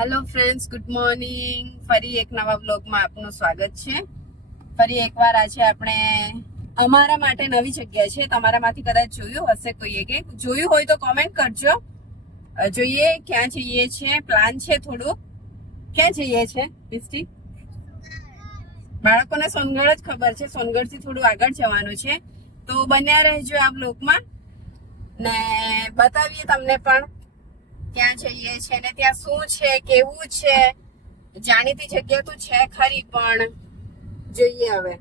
Hello friends good morning ફરી એક નવા બ્લોગમાં આપનું સ્વાગત છે. ફરી એકવાર આજે આપણે અમારા માટે નવી જગ્યા છે. તમારામાંથી કદાચ જોયું હશે કોઈએ કે. જોયું હોય તો કોમેન્ટ કરજો. જોઈએ ક્યાં જઈએ છે પ્લાન છે થોડું. ક્યાં જઈએ છે મિસ્ટી બાળકોને સોનગઢ જ ખબર છે. સોનગઢથી થોડું આગળ જવાનું છે. તો બન્યા રહેજો આ બ્લોગમાં ને બતાવીએ તમને પણ ક્યાં જઈએ છે ને ત્યાં શું છે, કેવું છે? જાણીતી જગ્યા તો છે ખરી, પણ જોઈએ હવે.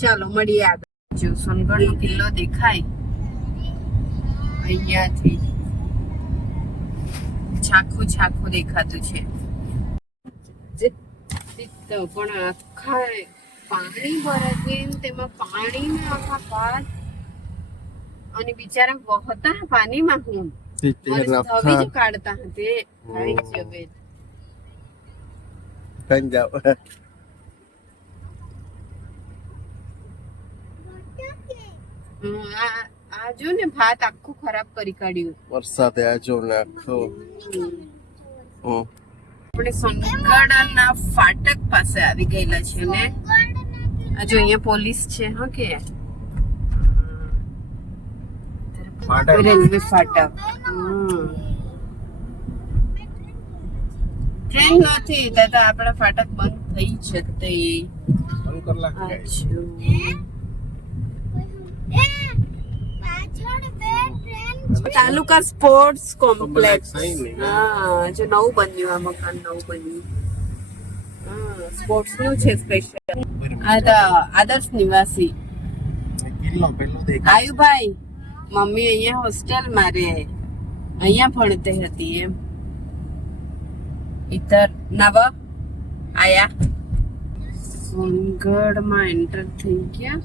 ચાલો, મળીએ આગળ. જો સોનગઢ કિલ્લો દેખાય. અહીંયાથી છાખું છાખું દેખાતું છે. પણ આખા પાણી ભરાતી ને તેમાં પાણી આખા પાત અને બિચારા વહતા પાણીમાં હું કાઢતા હતી પંજાબ ને ભાત આખું ખરાબ કરી કાઢ્યું. વરસાદ આ જો આખો. આપણે સોનગઢના ફાટક પાસે આવી ગયેલા છે ને. આજે અહીંયા પોલીસ છે હા કે. રેલવે ફાટક ટ્રેન નથી તો આપણા ફાટક બંધ થઈ જતે અચ્છા. Taluka sports complex. હા જે નવું બન્યું આ મકાન નવું બન્યું. હા સ્પોર્ટ્સનું છે સ્પેશિયલ આદર્શ નિવાસી. કિલ્લો પેલો દેખાય? આયુભાઈ. મમ્મી અહીંયા હોસ્ટેલમાં રહે. અહીંયા ભણતી હતી એમ. ઇતર નવ આયા. સોનગઢમાં એન્ટર થઈ ગયા.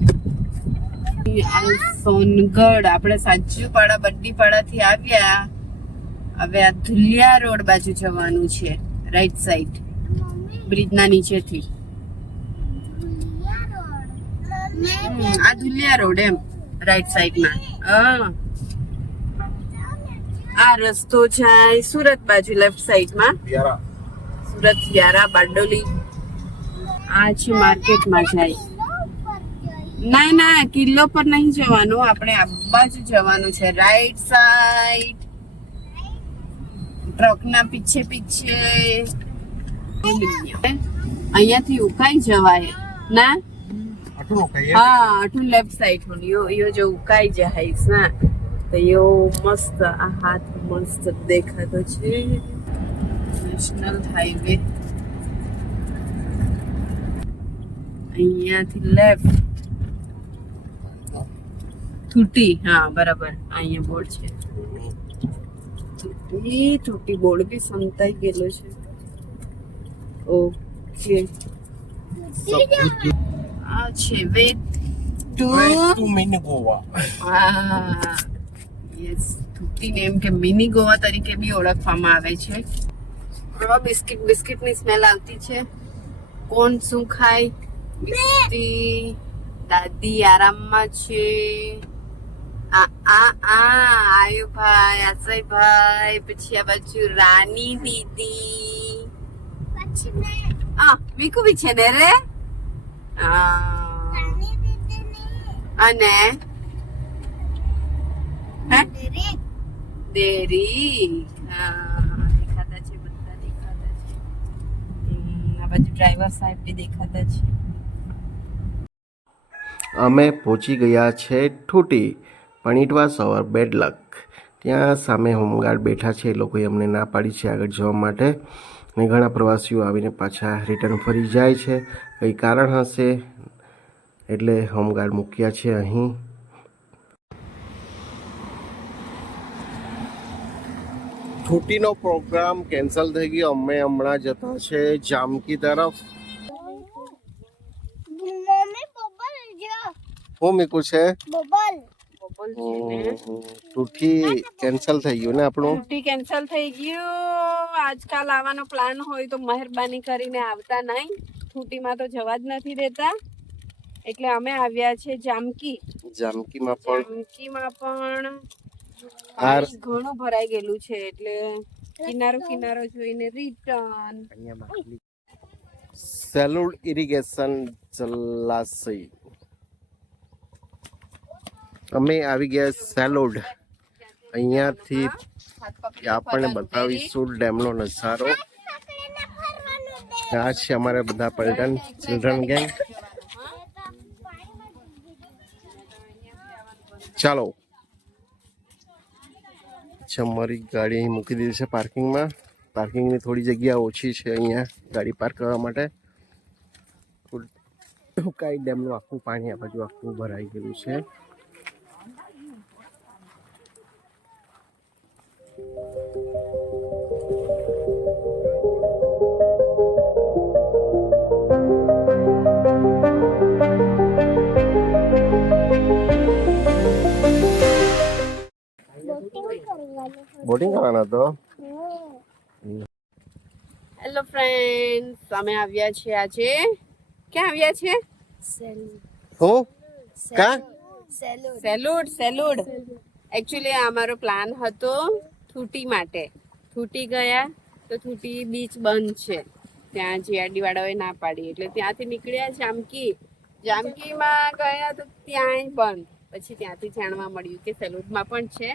સોનગઢ આપણે સાચુપાડા બંડીપાડા થી આવ્યા. હવે આ ધુલિયા રોડ બાજુ જવાનું છે રાઈટ સાઈડ બ્રિજના નીચેથી. આ ધુલિયા રોડ એમ. રાઈટ સાઈડમાં આ રસ્તો જાય સુરત બાજુ લેફ્ટ સાઈડમાં સુરત વ્યારા બારડોલી. આ છે માર્કેટમાં જાય. ના ના કિલ્લો પર નહીં જવાનું. આપણે આ બાજુ જવાનું છે. રાઈટ સાઈડ ટ્રકના પીછે પીછે. અહીંયાથી ઉકાઈ જવાય. ના? હા આટલું લેફ્ટ સાઈડ હોન યો યો જો ઉકાઈ જાય ના તો યો મસ્ત આ હાથ મસ્ત દેખાતો છે. નેશનલ હાઈવે અહીંયાથી લેફ્ટ તૂટી હા બરાબર. અહીંયા બોર્ડ છે. તૂટી તૂટી બોર્ડ બી સંતાઈ ગયેલો છે. ઓકે. આ છે wait two two minute Goa હા યસ થૂટીને એમ કે મિની ગોવા તરીકે બી ઓળખવામાં આવે છે. આવા બિસ્કિટ બિસ્કિટની સ્મેલ આવતી છે. કોણ શું ખાય? બિસ્કિટ દાદી આરામમાં છે. આ આ આ આયો ભાઈ આશય ભાઈ પછી આ બાજુ રાની દીદી. આ મીકુ બી છે ને રે? અને? હે? દેરી. હા દેખાતા છે બધા દેખાતા છે. આ બાજુ ડ્રાઈવર સાહેબ બી દેખાતા છે. અમે પહોંચી ગયા છે ઠૂટી પણ it was our bad luck ત્યાં સામે હોમગાર્ડ બેઠા છે એ લોકોએ અમને ના પાડી છે આગળ જવા માટે. ને ઘણા પ્રવાસીઓ આવીને પાછા રિટર્ન ફરી જાય છે. કંઈ કારણ હશે? એટલે હોમગાર્ડ મૂક્યા છે અહીં. છૂટીનો પ્રોગ્રામ કેન્સલ થઈ ગયો. અમે હમણાં જતા છે જામકી તરફ. મમ્મી બબલ જો હું મીકું છે? બબલ. બબલ છે ને ઠૂઠી કેન્સલ થઈ ગયું ને આપણું છૂટી કેન્સલ થઈ ગયું આજકાલ આવવાનો પ્લાન હોય તો મહેરબાની કરીને આવતા નહીં. છૂટીમાં તો જવા જ નથી દેતા. એટલે અમે આવ્યા છે જામકી. જામકીમાં પણ જામકીમાં પણ આર પાણી ઘણું ભરાઈ ગયેલું છે એટલે કિનારો કિનારો જોઈને રિટર્ન સેલુડ ઇરિગેશન જલાશય. અમે આવી ગયા સેલોડ. અહીંયાથી આપણને બતાવીશું ડેમનો નજારો. આ છે અમારે બધા પલટન ચિલ્ડ્રન ગેંગ ચાલો. અમારી ગાડી અહીં મૂકી દીધી છે પાર્કિંગમાં. પાર્કિંગની થોડી જગ્યા ઓછી છે અહીંયા ગાડી પાર્ક કરવા માટે. કાંઈ ડેમનું આખું પાણી આ બાજુ આખું ભરાઈ ગયેલું છે. બોટિંગ કરવાનું તો હેલો ફ્રેન્ડ્સ અમે આવ્યા છે આજે. ક્યાં આવ્યા છે? હું? કા? સેલુડ સેલુડ એકચ્યુઅલી અમારો પ્લાન હતો થૂટી માટે. થૂટી ગયા તો થૂટી બીચ બંધ છે. ત્યાં જીઆરડી વાળાઓએ ના પાડી. એટલે ત્યાંથી નીકળ્યા જામકી. જામકીમાં ગયા તો ત્યાંય બંધ. પછી ત્યાંથી જાણવા મળ્યું કે સેલુડમાં પણ છે.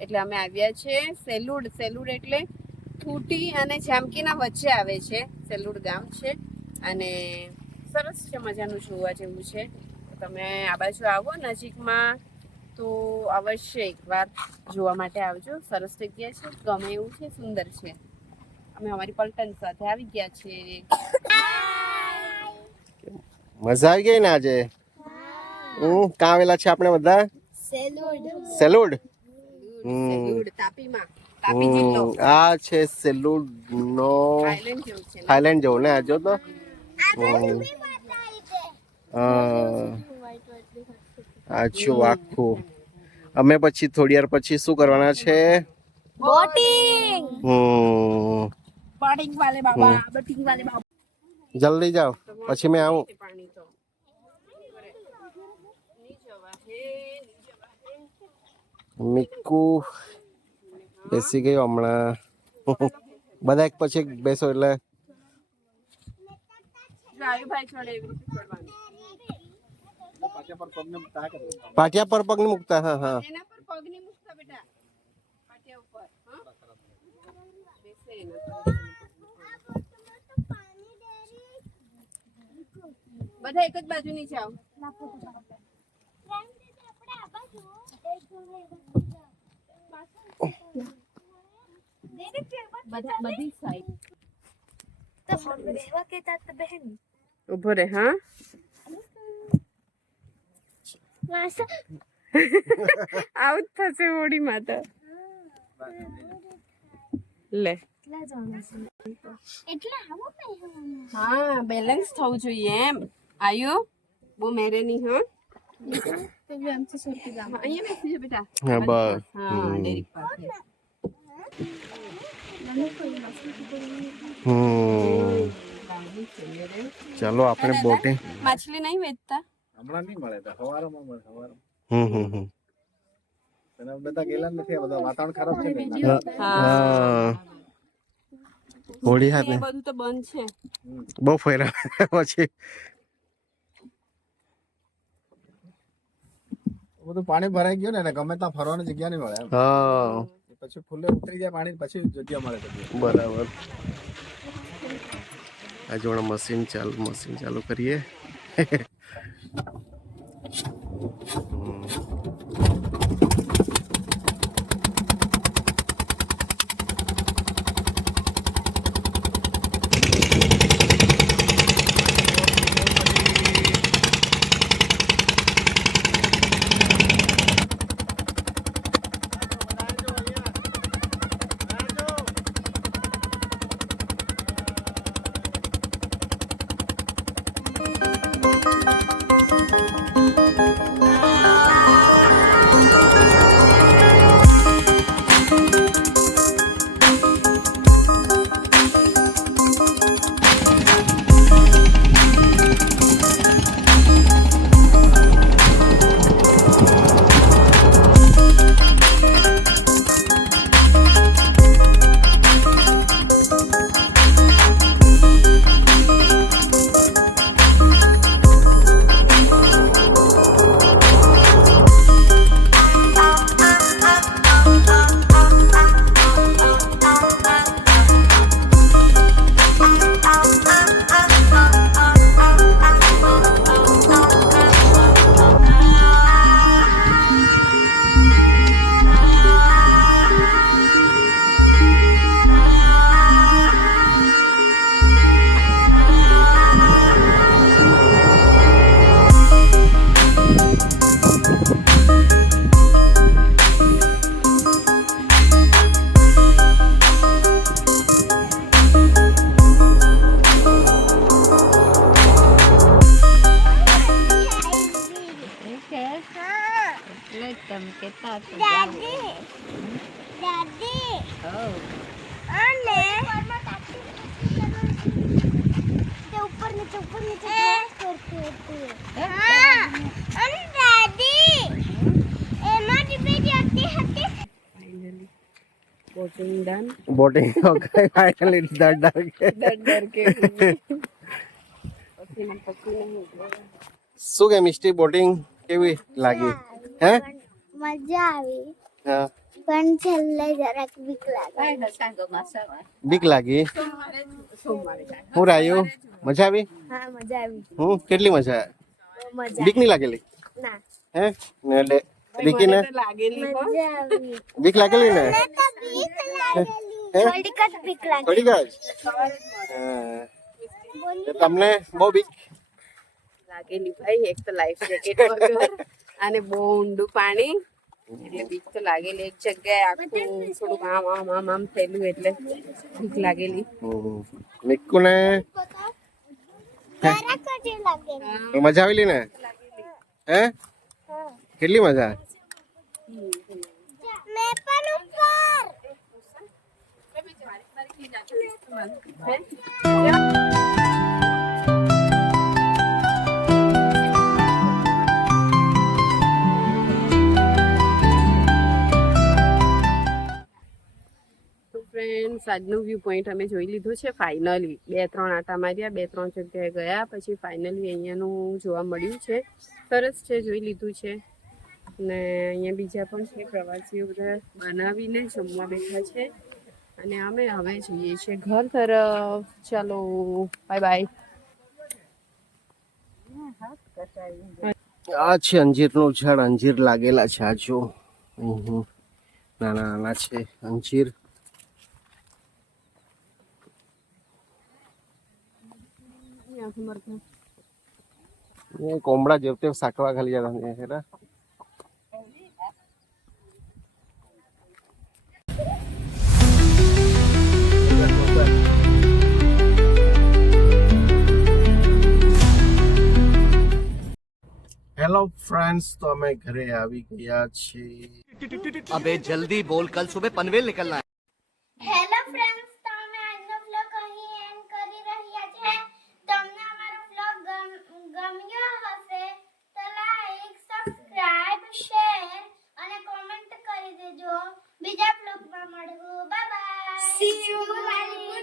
એટલે અમે આવ્યા છે સેલુડ સેલુડ એટલે થૂટી અને જામકીના વચ્ચે આવે છે સેલુડ ગામ છે. અને સરસ છે મજાનું જોવા જેવું છે. તમે આ બાજુ આવો નજીકમાં તો અવશ્ય એકવાર જોવા માટે આવજો. સરસ જગ્યા છે ગમે એવું છે સુંદર છે. અમે અમારી પલટન સાથે આવી ગયા છે મજા આવી ગઈ ને આજે? હું. કાં આવેલા છે આપણે બધા? સેલુડ. સેલુડ? આ છે સેલુડ નો થાઈલેન્ડ જેવું ને? આજો તો. હમ. હા. આ આખું. અમે પછી થોડી વાર પછી શું કરવાના છે? બોટિંગ. હમ. પાણી વાલે બાબા બોટિંગ વાલે બાબા. જલ્દી જાઓ. પછી મેં આવું પાણી તો નહીં જવા હે, નહીં જવા હે. મીકુ બેસી ગયો હમણાં. બધા એક પછી બેસો એટલે. પાટિયા પર પગ મૂકતા હા હા. બધા એક જ બાજુ નીચે આવો બધા બધી સાઈડ ઊભો રે હા આવું જ થશે હોળીમાં તો લે એટલે આવો હા બેલેન્સ થવું જોઈએ એમ આયુ બહુ મેરે નહીં હા ચાલો આપણે બોટે. માછલી નહીં વેચતા? હમણાં નહીં મળે તા સવારમાં મળે સવારમાં હમ હમ હમ. બધા ગયેલા જ નથી બધા વાતાવરણ ખરાબ છે હા. હોળી હાથે બધું તો બંધ છે. બહુ ફેરા પછી. બધું પાણી ભરાઈ ગયું ને એટલે ગમે ત્યાં ફરવાની જગ્યા નહીં મળે હા. પછી ફૂલે ઉતરી જાય પાણી પછી જગ્યા મળે બરાબર. આજે જોડે મશીન ચાલુ મશીન ચાલુ કરીએ. દાદી દાદી અને તે ઉપર નીચે ઉપર નીચે કરતી હતી હા અને દાદી એમાં ડિબેટ હતી હતી finally boating done boating finally ડર ડર કે ડર ડર કે પસીને પસીને શું કે મિસ્ટી બોટિંગ કેવી લાગી હે મજા આવી. હા. પણ છેલ્લે જરાક બીક લાગે. બીક લાગી? સોમવારે જાય હું રાયું? મજા આવી? હા મજા આવી. હું? કેટલી મજા આવી? બીક નહીં લાગેલી? ના. હે? ને એટલે બીક લાગેલી ને? બીક લાગેલી. હે? થોડીક જ બીક લાગી. થોડી ગજ તમને બહુ બીક. લાગેલી ભાઈ એક તો લાઈફ જેકેટ વગર. અને બહુ ઊંડું પાણી. એટલે બીક તો લાગેલી એક જગ્યાએ આખું થોડું આમ આમ આમ આમ થયેલું એટલે બીક લાગેલી. નિક્કુને ને જ લાગેલી મજા આવેલી ને? હે? કેટલી મજા? મેં પણ ઉપર. ફ્રેન્ડ્સ આજનો વ્યૂ પોઈન્ટ અમે જોઈ લીધો છે ફાઇનલી બે, ત્રણ આટા માર્યા, બે, ત્રણ જગ્યાએ ગયા, પછી ફાઇનલી અહીંયાનું જોવા મળ્યું છે. સરસ છે, જોઈ લીધું છે. ને અહીંયા બીજા પણ છે, પ્રવાસીઓ બધા બનાવીને જમવા બેઠા છે. અને અમે હવે જઈએ છીએ ઘર તરફ. ચાલો બાય બાય આ છે અંજીરનું ઝાડ, અંજીર લાગેલા છે આ જો. નાના નાના છે અંજીર. ये कोमड़ा जेवते साकवा खाली जाता है हैरा हेलो फ्रेंड्स तो मैं घरे आ भी अबे जल्दी बोल कल सुबह पनवेल निकलना है। हेलो फ्रेंड्स જો બીજા બ્લોગમાં મળવું બાબા બાય સી યુ